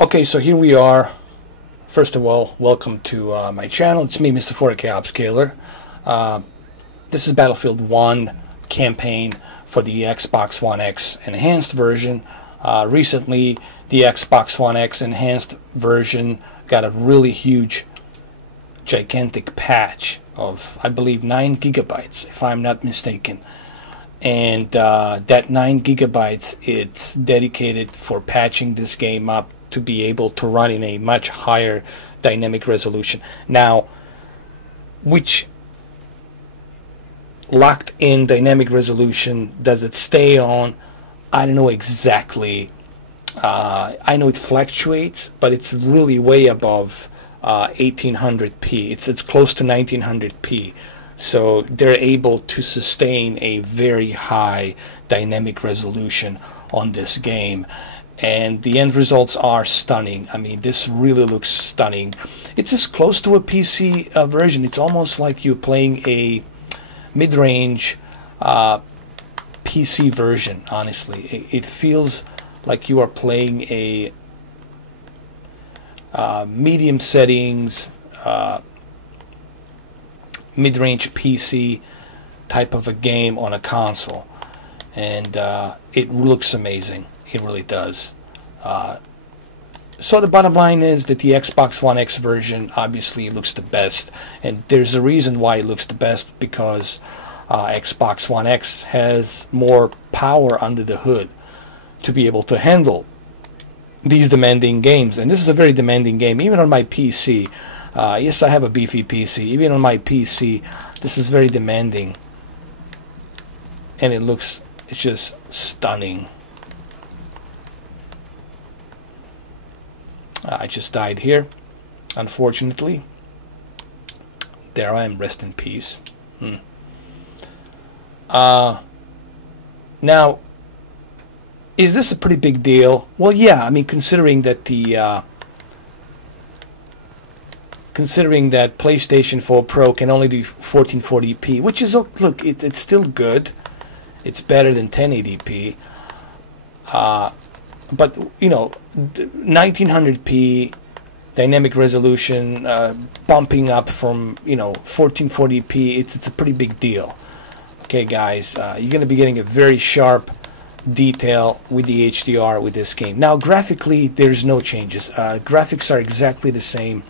Okay, so here we are. First of all, welcome to my channel. It's me, Mr. 4K Upscaler. This is Battlefield 1 campaign for the Xbox One X enhanced version. Recently, the Xbox One X enhanced version got a really huge, gigantic patch of, I believe, 9 gigabytes, if I'm not mistaken. And that 9 gigabytes, it's dedicated for patching this game up to be able to run in a much higher dynamic resolution. Now, which locked in dynamic resolution does it stay on? I don't know exactly. I know it fluctuates, but it's really way above 1800p. It's close to 1900p. So they're able to sustain a very high dynamic resolution on this game. And the end results are stunning. I mean, this really looks stunning. It's as close to a PC version. It's almost like you're playing a mid-range PC version, honestly. It feels like you are playing a medium settings, mid-range PC type of a game on a console. And it looks amazing. It really does. So the bottom line is that the Xbox One X version obviously looks the best, and there's a reason why it looks the best, because Xbox One X has more power under the hood to be able to handle these demanding games. And this is a very demanding game, even on my PC. Yes, I have a beefy PC. Even on my PC, this is very demanding, and it's just stunning. I just died here, unfortunately. There I am, rest in peace. Now, is this a pretty big deal? Well, yeah. I mean, considering that PlayStation 4 Pro can only do 1440p, which is, look, it's still good. It's better than 1080p. But, you know, 1900p dynamic resolution, bumping up from, 1440p, it's a pretty big deal. Okay, guys, you're going to be getting a very sharp detail with the HDR with this game. Now, graphically, there's no changes. Graphics are exactly the same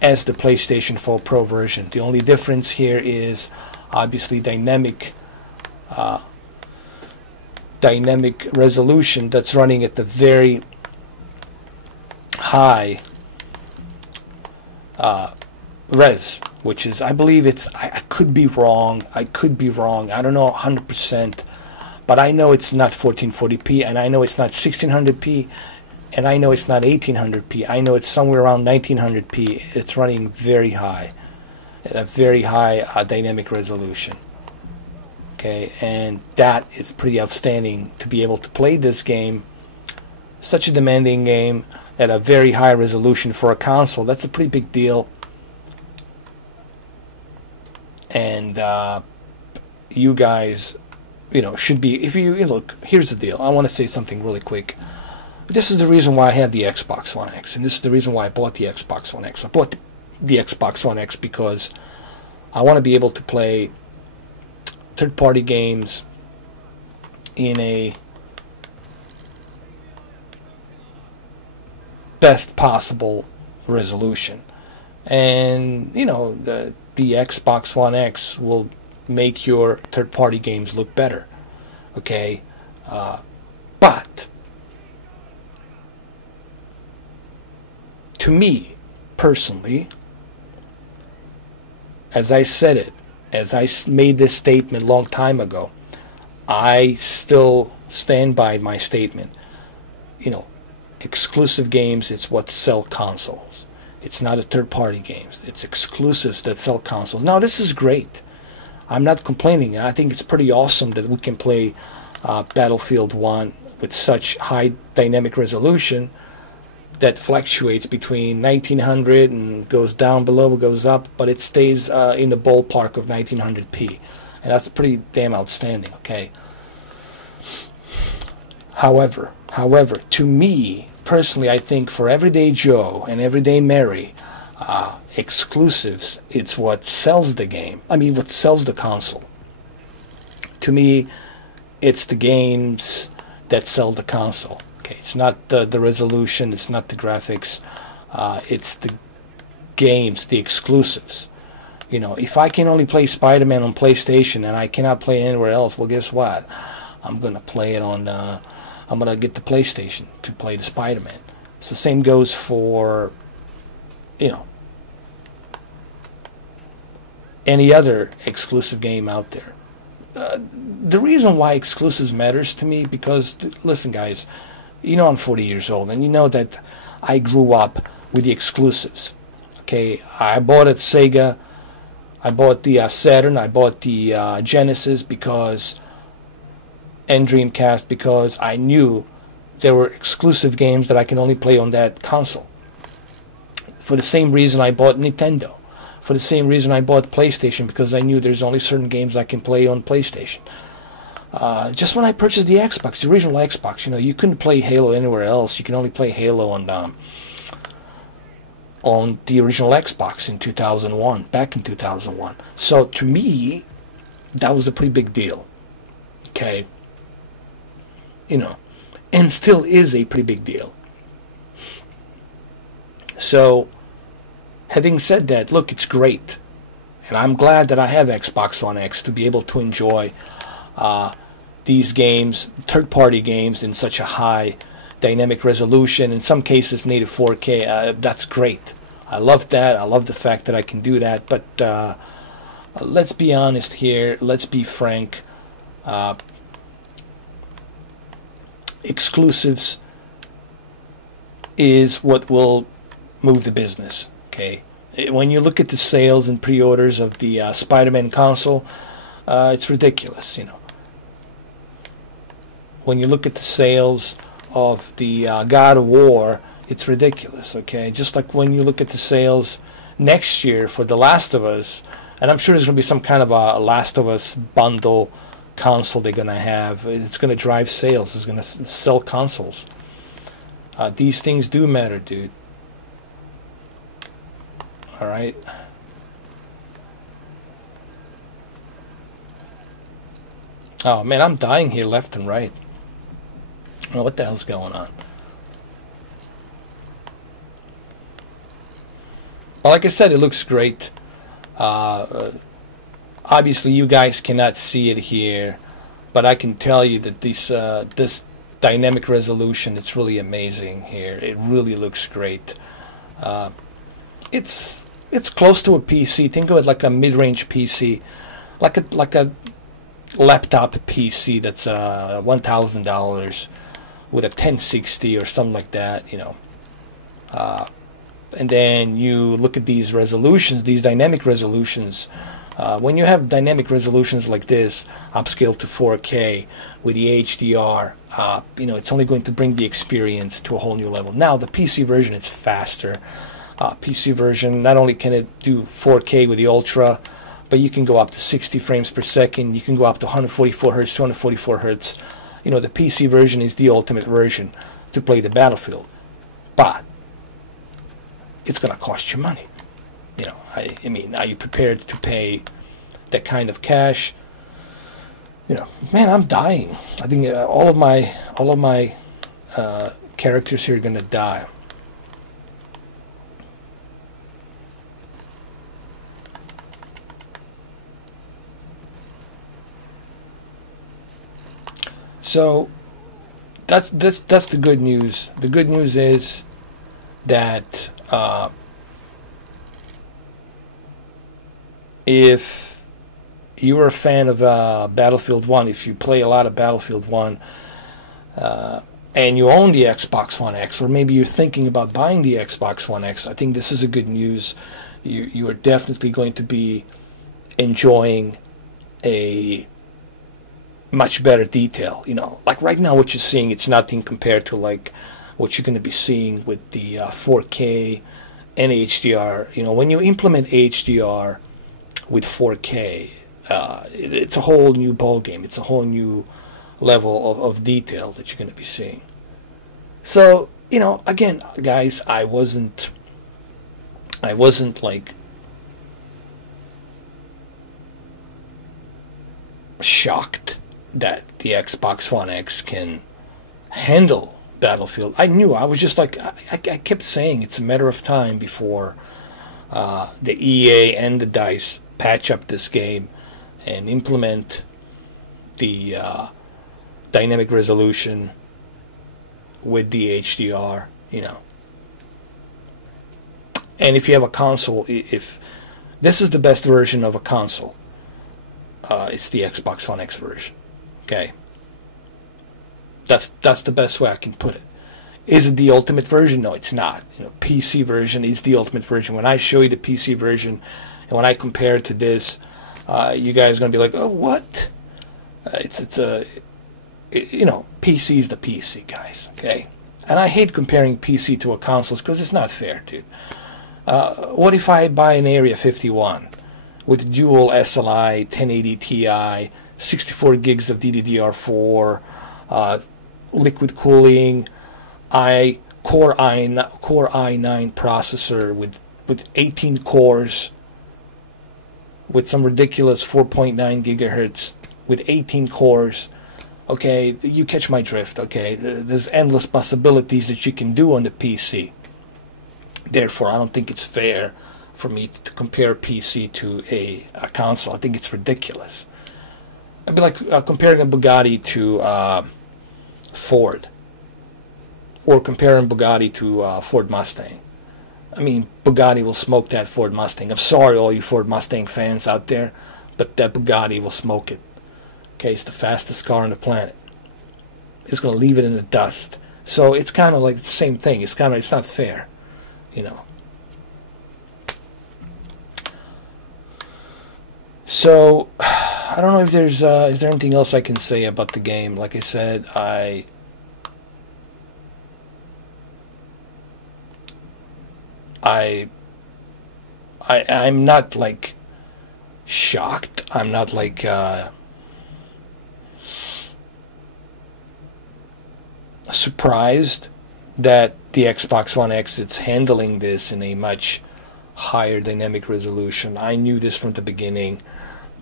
as the PlayStation 4 Pro version. The only difference here is obviously dynamic resolution that's running at the very high res, which is, I believe it's, I could be wrong, I don't know 100%, but I know it's not 1440p, and I know it's not 1600p, and I know it's not 1800p. I know it's somewhere around 1900p. It's running very high, at a very high dynamic resolution. Okay, and that is pretty outstanding to be able to play this game, such a demanding game, at a very high resolution for a console. That's a pretty big deal. And you guys, should be, if you look, here's the deal. I want to say something really quick. This is the reason why I have the Xbox One X, and this is the reason why I bought the Xbox One X. I bought the Xbox One X because I want to be able to play third-party games in a best possible resolution. And the Xbox One X will make your third-party games look better. Okay, but to me personally, as I said it, as I made this statement a long time ago, I still stand by my statement. Exclusive games, it's what sell consoles. It's not a third-party games. It's exclusives that sell consoles. Now, this is great. I'm not complaining. I think it's pretty awesome that we can play Battlefield 1 with such high dynamic resolution that fluctuates between 1900 and goes down below, goes up, but it stays in the ballpark of 1900p, and that's pretty damn outstanding. Okay. However, to me, personally, I think for everyday Joe and everyday Mary, exclusives, it's what sells the game. I mean, what sells the console. To me, it's the games that sell the console. Okay, it's not the resolution, it's not the graphics, it's the games, the exclusives. You know, if I can only play Spider-Man on PlayStation and I cannot play it anywhere else, well, guess what? I'm gonna play it on. I'm gonna get the PlayStation to play the Spider-Man. So the same goes for, you know, any other exclusive game out there. The reason why exclusives matters to me, because listen, guys, you know I'm 40 years old, and you know that I grew up with the exclusives. Okay, I bought it Sega. I bought the Saturn, I bought the Genesis and Dreamcast because I knew there were exclusive games that I can only play on that console. For the same reason I bought Nintendo. For the same reason I bought PlayStation, because I knew there's only certain games I can play on PlayStation. Just when I purchased the Xbox, the original Xbox, you know, you couldn't play Halo anywhere else. You can only play Halo on the original Xbox in 2001, back in 2001. So to me, that was a pretty big deal. Okay, you know, and still is a pretty big deal. So, having said that, look, it's great, and I'm glad that I have Xbox One X to be able to enjoy these games, third-party games, in such a high dynamic resolution, in some cases native 4K. That's great. I love that. I love the fact that I can do that. But let's be honest here. Let's be frank. Exclusives is what will move the business. Okay. When you look at the sales and pre-orders of the Spider-Man console, it's ridiculous. You know. When you look at the sales of the God of War, it's ridiculous, okay? Just like when you look at the sales next year for The Last of Us, and I'm sure there's going to be some kind of a Last of Us bundle console they're going to have. It's going to drive sales. It's going to sell consoles. These things do matter, dude. All right? Oh, man, I'm dying here left and right. I don't know what the hell's going on. Well, like I said, it looks great. Obviously, you guys cannot see it here, but I can tell you that this dynamic resolution, it's really amazing here. It really looks great. It's close to a PC. Think of it like a mid-range PC, like a laptop PC that's $1,000 with a 1060 or something like that, you know. And then you look at these resolutions, these dynamic resolutions. When you have dynamic resolutions like this, upscaled to 4K with the HDR, you know, it's only going to bring the experience to a whole new level. Now, the PC version, it's faster. PC version, not only can it do 4K with the Ultra, but you can go up to 60 frames per second. You can go up to 144 hertz, 244 hertz. You know, the PC version is the ultimate version to play the Battlefield. But it's going to cost you money. You know, I mean, are you prepared to pay that kind of cash? You know, man, I'm dying. I think all of my characters here are going to die. So that's the good news. The good news is that if you are a fan of Battlefield 1, if you play a lot of Battlefield 1, and you own the Xbox One X, or maybe you're thinking about buying the Xbox One X, I think this is a good news. You are definitely going to be enjoying a much better detail. You know, like right now what you're seeing, it's nothing compared to like what you're going to be seeing with the 4K and HDR. You know, when you implement HDR with 4K, it's a whole new ball game. It's a whole new level of detail that you're going to be seeing. So you know, again, guys, I wasn't like shocked that the Xbox One X can handle Battlefield. I knew. I was just like, I kept saying it's a matter of time before the EA and the DICE patch up this game and implement the dynamic resolution with the HDR, you know. And if you have a console, if this is the best version of a console, it's the Xbox One X version. Okay, that's the best way I can put it. Is it the ultimate version? No, it's not. You know, PC version is the ultimate version. When I show you the PC version, and when I compare it to this, you guys are gonna be like, "Oh, what?" You know, PC is the PC, guys. Okay, and I hate comparing PC to a console because it's not fair, dude. What if I buy an Area 51 with dual SLI, 1080 Ti, 64 gigs of DDR4, liquid cooling, Core i9 processor with 18 cores, with some ridiculous 4.9 gigahertz, with 18 cores. Okay, you catch my drift. Okay, there's endless possibilities that you can do on the PC. Therefore, I don't think it's fair for me to compare PC to a console. I think it's ridiculous. It'd be like comparing a Bugatti to Ford, or comparing Bugatti to Ford Mustang. I mean, Bugatti will smoke that Ford Mustang. I'm sorry, all you Ford Mustang fans out there, but that Bugatti will smoke it. Okay, it's the fastest car on the planet. It's going to leave it in the dust. So it's kind of like the same thing. It's not fair, you know. So I don't know if there's is there anything else I can say about the game. Like I said, I'm not like shocked. I'm not like surprised that the Xbox One X is handling this in a much higher dynamic resolution. I knew this from the beginning,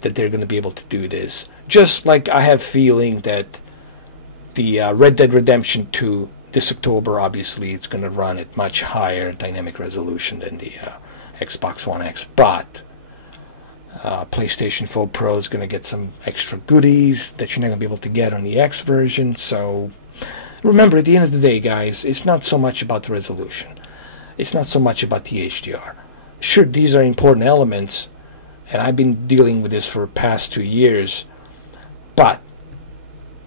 that they're going to be able to do this. Just like I have feeling that the Red Dead Redemption 2 this October, obviously it's going to run at much higher dynamic resolution than the Xbox One X. But PlayStation 4 Pro is going to get some extra goodies that you're not going to be able to get on the X version. So remember, at the end of the day, guys, it's not so much about the resolution. It's not so much about the HDR. Sure, these are important elements, and I've been dealing with this for the past 2 years. But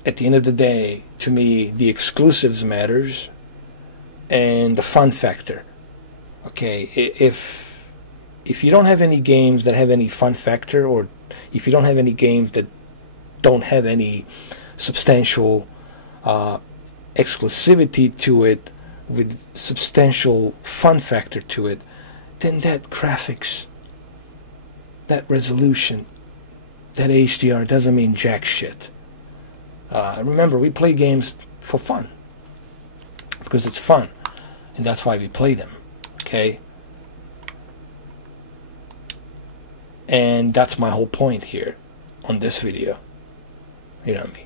at the end of the day, to me, the exclusives matters and the fun factor. Okay, if you don't have any games that have any fun factor, or if you don't have any games that don't have any substantial exclusivity to it with substantial fun factor to it, then that graphics, that resolution, that HDR doesn't mean jack shit. Remember, we play games for fun because it's fun, and that's why we play them. Okay, and that's my whole point here on this video. You know what I mean?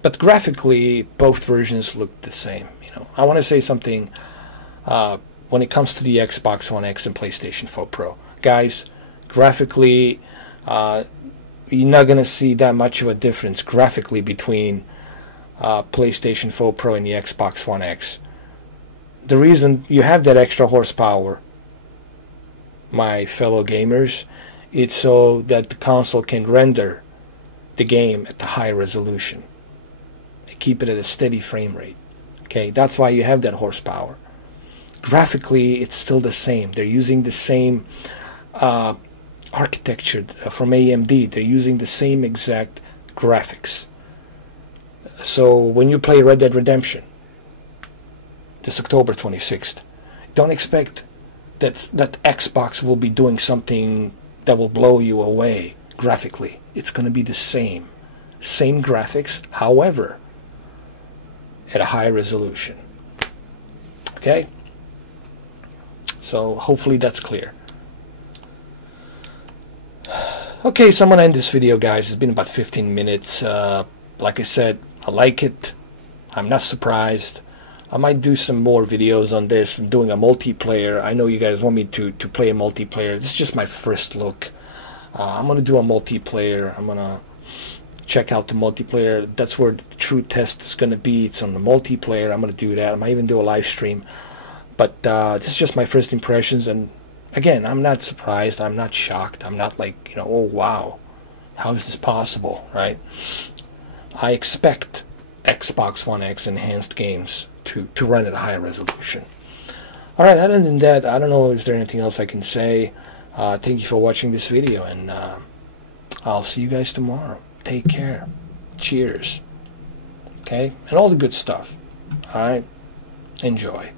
But graphically, both versions look the same. You know, I want to say something when it comes to the Xbox One X and PlayStation 4 Pro, guys. Graphically, you're not going to see that much of a difference graphically between PlayStation 4 Pro and the Xbox One X. The reason you have that extra horsepower, my fellow gamers, it's so that the console can render the game at the high resolution, keep it at a steady frame rate. Okay, that's why you have that horsepower. Graphically, it's still the same. They're using the same architecture from AMD. They're using the same exact graphics. So when you play Red Dead Redemption this October 26th, don't expect that Xbox will be doing something that will blow you away graphically. It's going to be the same graphics. However, at a higher resolution. Okay? So hopefully that's clear. Okay, so I'm going to end this video, guys. It's been about 15 minutes. Like I said, I like it. I'm not surprised. I might do some more videos on this. I'm doing a multiplayer. I know you guys want me to play a multiplayer. This is just my first look. I'm going to do a multiplayer. I'm going to check out the multiplayer. That's where the true test is going to be. It's on the multiplayer. I'm going to do that. I might even do a live stream. But this is just my first impressions. And again, I'm not surprised. I'm not shocked. I'm not like, you know, oh, wow. How is this possible, right? I expect Xbox One X enhanced games to run at a higher resolution. Alright, other than that, I don't know, is there anything else I can say? Thank you for watching this video, and I'll see you guys tomorrow. Take care. Cheers. Okay? And all the good stuff. Alright? Enjoy.